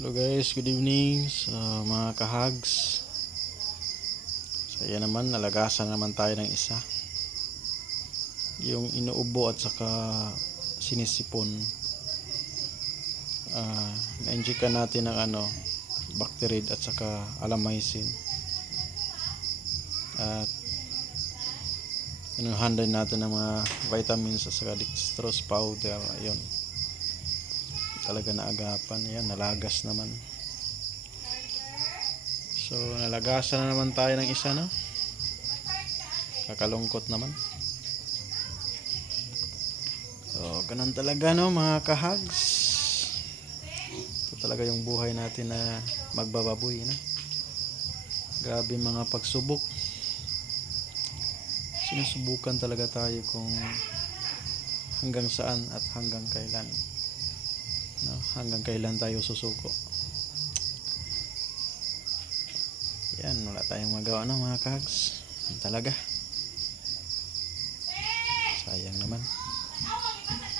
Hello guys, good evening sa mga kahags. So yan naman, nalagasan naman tayo ng isa. Yung inuubo at saka sinisipon. Ah, na-inject natin ng ano, Bacterid at saka Alamycin. At inuhandan natin ng mga vitamins at saka dextrose powder. Ayun talaga naagapan. Ayan, nalagas naman. So, nalagasan na naman tayo ng isa, no? Kakalungkot naman. So, ganun talaga, no, mga kahags. Ito talaga yung buhay natin na magbababoy, no? Grabe mga pagsubok. Sinusubukan talaga tayo kung hanggang saan at hanggang kailan hanggang kailan tayo susuko. Yan wala tayong magawa no mga kags. Talaga. Sayang naman